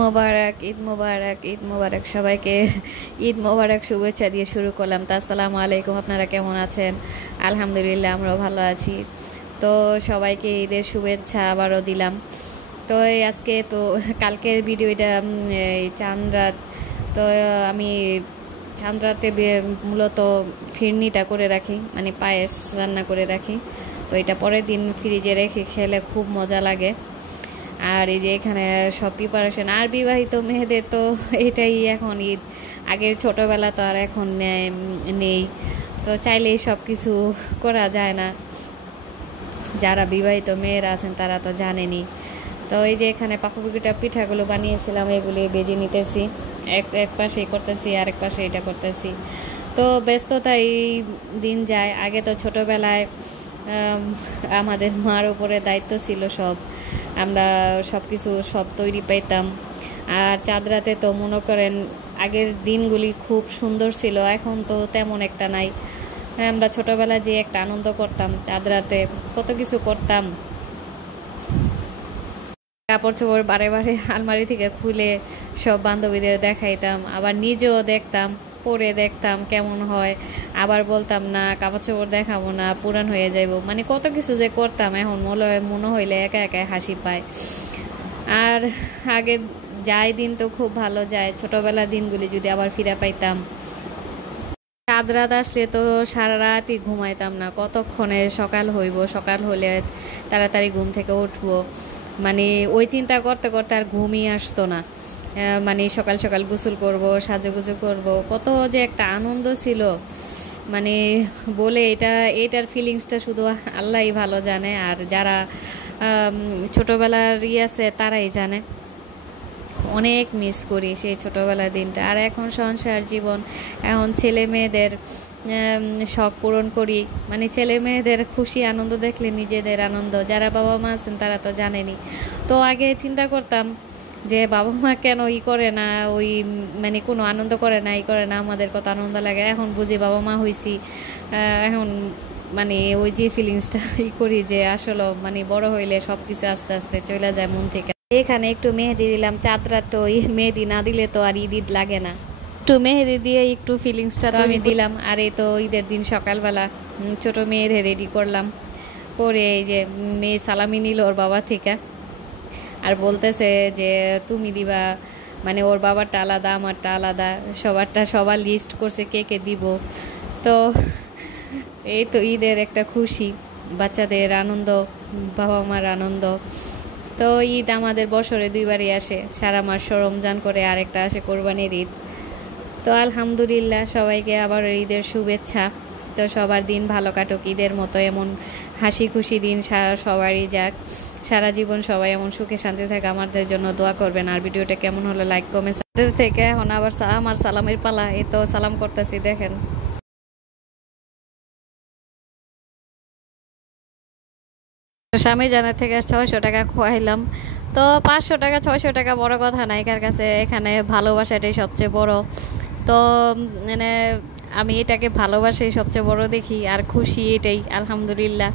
মোবারক, ঈদ মোবারক, ঈদ মোবারক সবাইকে। ঈদ মোবারক শুভেচ্ছা দিয়ে শুরু করলাম। তো আসসালামু আলাইকুম, আপনারা কেমন আছেন? আলহামদুলিল্লাহ আমরাও ভালো আছি। তো সবাইকে ঈদের শুভেচ্ছা আবারও দিলাম। তো এই আজকে তো কালকের ভিডিওটা এই চাঁদ রাত। তো আমি চাঁদ রাতে মূলত ফিরনিটা করে রাখি, মানে পায়েস রান্না করে রাখি। তো এটা পরের দিন ফ্রিজে রেখে খেলে খুব মজা লাগে। আর এই যে এখানে সব প্রিপারেশন, আর বিবাহিত মেয়েদের তো এটাই এখন ঈদ। আগের ছোটোবেলা তো আর এখন নেই, তো চাইলেই সব কিছু করা যায় না। যারা বিবাহিত মেয়েরা আছেন তারা তো জানেনই। তো এই যে এখানে পাকুপিঠা পিঠাগুলো বানিয়েছিলাম, এগুলি বেজে নিতেছি। এক পাশে করতেছি, আরেক পাশে এটা করতেছি। তো ব্যস্ততাই দিন যায়। আগে তো ছোটোবেলায় আমাদের মার উপরে দায়িত্ব ছিল সব, আমরা সব কিছু সব তৈরি পাইতাম। আর চাঁদ রাতে তো মনে করেন আগের দিনগুলি খুব সুন্দর ছিল, এখন তো তেমন একটা নাই। আমরা ছোটোবেলায় যে একটা আনন্দ করতাম, চাঁদ রাতে কত কিছু করতাম। কাপড় চোপড় বারে বারে আলমারি থেকে খুলে সব বান্ধবীদের দেখাইতাম, আবার নিজেও দেখতাম, পরে দেখতাম কেমন হয়। আবার বলতাম না কাপড় চোপড় দেখাবো না, পুরান হয়ে যাইব। মানে কত কিছু যে করতাম, এখন মনে হইলে একা একা হাসি পায়। আর আগে যাই দিন তো খুব ভালো যায়, ছোটবেলার দিনগুলি যদি আবার ফিরে পাইতাম। চাঁদ রাত আসলে তো সারা রাতই ঘুমাইতাম না, কতক্ষণে সকাল হইব, সকাল হলে তাড়াতাড়ি ঘুম থেকে উঠবো। মানে ওই চিন্তা করতে করতে আর ঘুমই আসতো না। মানে সকাল সকাল গোসল করব, সাজুগুজু করব, কত যে একটা আনন্দ ছিল। মানে বলে এটার ফিলিংসটা শুধু আল্লাহই ভালো জানে, আর যারা ছোটোবেলার আছে তারাই জানে। অনেক মিস করি সেই ছোটোবেলার দিনটা। আর এখন সংসার জীবন, এখন ছেলে মেয়েদের শখ পূরণ করি। মানে ছেলে মেয়েদের খুশি আনন্দ দেখলে নিজেদের আনন্দ, যারা বাবা মা আছেন তারা তো জানেনই। তো আগে চিন্তা করতাম যে বাবা মা কেন করে না, ওই মানে কোনো আনন্দ করে না, করে না, আমাদের কত আনন্দ লাগে। এখন বুঝি বাবা মা হইছি, এখন মানে ওই যে ফিলিংসটা করি যে আসলে মানে বড় হইলে সব কিছু আস্তে আস্তে চলে যায় মন থেকে। এখানে একটু মেহেদি দিলাম, চাঁদ রাত তো মেহেদি না দিলে তো আর ঈদ লাগে না। একটু মেহেদি দিয়ে একটু ফিলিংসটা তো আমি দিলাম। আর এই তো ঈদের দিন সকালবেলা ছোট মেয়ের রেডি করলাম, করে এই যে মেয়ে সালামি নিল ওর বাবা থেকে, আর বলতেছে যে তুমি দিবা, মানে ওর বাবারটা আলাদা আমারটা আলাদা, সবার লিস্ট করছে কে কে দিব। তো এই তো ঈদের একটা খুশি, বাচ্চাদের আনন্দ, বাবা মার আনন্দ। তো ঈদ আমাদের বছরে দুইবারই আসে, সারা মাস রমজান করে, আরেকটা আসে কোরবানির ঈদ। তো আলহামদুলিল্লাহ সবাইকে আবার ঈদের শুভেচ্ছা। তো সবার দিন ভালো কাটুক, ঈদের মতো এমন হাসি খুশি দিন সবারই যাক, সারা জীবন সবাই এমন সুখে শান্তি থাকে, আমাদের জন্য দোয়া করবেন। আর ভিডিওটা কেমন হলো লাইক কমেন্ট থেকে। এখন আবার আমার সালামের পালা, এই তো সালাম করতেছি দেখেন। স্বামী জানা থেকে 600 টাকা খোয়াইলাম। তো 500 টাকা 600 টাকা বড় কথা নাই কার কাছে, এখানে ভালোবাসাটাই সবচেয়ে বড়। তো মানে আমি এটাকে ভালোবাসাই সবচেয়ে বড় দেখি, আর খুশি এটাই, আলহামদুলিল্লাহ।